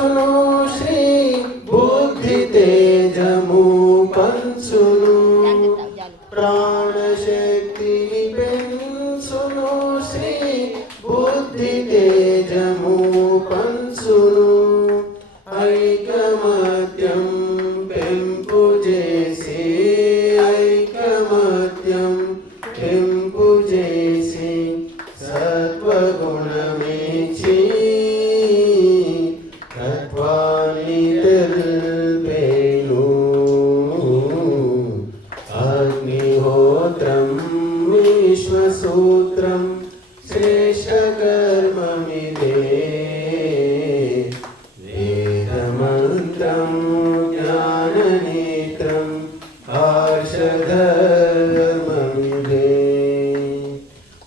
పంచును శ్రీ బుద్ధి తేజము పంచును ప్రాణశక్తిని పెంచును శ్రీ బుద్ధి తేజము పంచును ఐకమత్యం పెంపు చేసి ఐకమత్యం పెంపు చేసి సత్వగుణమిచ్చి తత్వాన్ని తెల్పేను అగ్నిహోత్రం విశ్వసూత్రం శ్రేష్ఠకర్మమిదే వేదమంత్రం జ్ఞాననేత్రం హర్షధర్మమిదే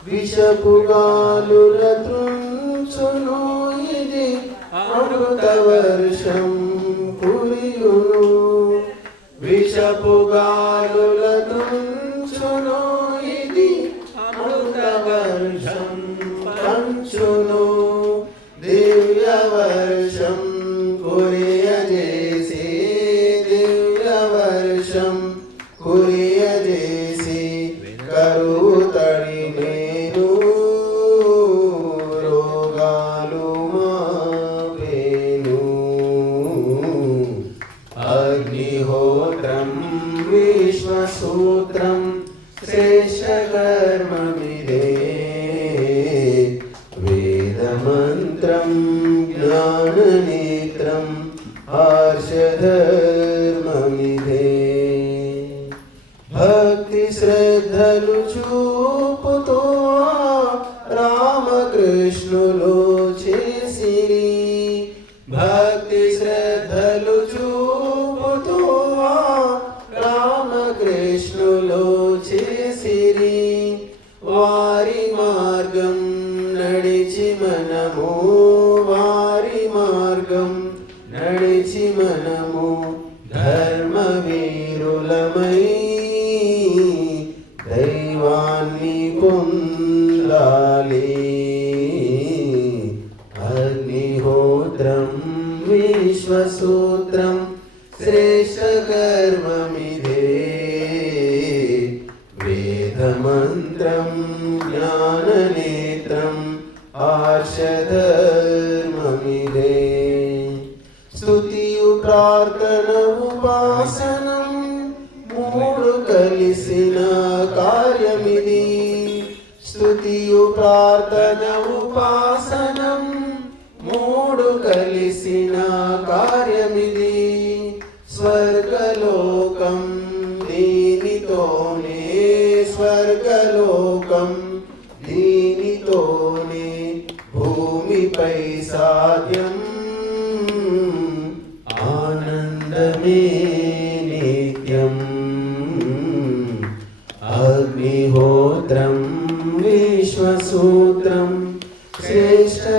విషపుగాలుల త్రుంచును ఇది అమృతవర్షం కురియును విషపుగాలుల త్రుంచును ఇది అమృతవర్షం పంచును దివ్యవర్షం కురియజేసి దివ్యవర్షం కురియజేసి కరువు తడిమేను రోగాలు మాపేను అగ్నిహోత్రం విశ్వసూత్రం శ్రేష్ఠకర్మమిదే వేదమంత్రం జ్ఞాననేత్రం హర్షధర్మమిదే భక్తి శ్రద్ధలు చూపుతో రామకృష్ణులు చేసిరి భక్తి శ్రద్ధలు చూపుతో రామకృష్ణులు చేసిరి వారి మార్గం నడిచి మనము వారి మార్గం నడిచి మనము ధర్మవీరులమై దైవాన్ని పొందాలి అగ్నిహోత్రం విశ్వసూత్రం శ్రేష్ఠకర్మమిదే వేదమంత్రం జ్ఞాననేత్రం హర్షధర్మమిదే స్తుతియు ప్రార్థన ఉపాసనం మూడు కలిసిన కార్యమిది స్తుతియు ప్రార్థన ఉపాసనం మూడు కలిసిన కార్యమిది స్వర్గలోకం దీనితోనే స్వర్గలోకం దీనితోనే భూమిపై సాధ్యం ఆనందమే నిత్యం అగ్నిహోత్రం విశ్వసూత్రం శ్రేష్ఠకర్మమిదే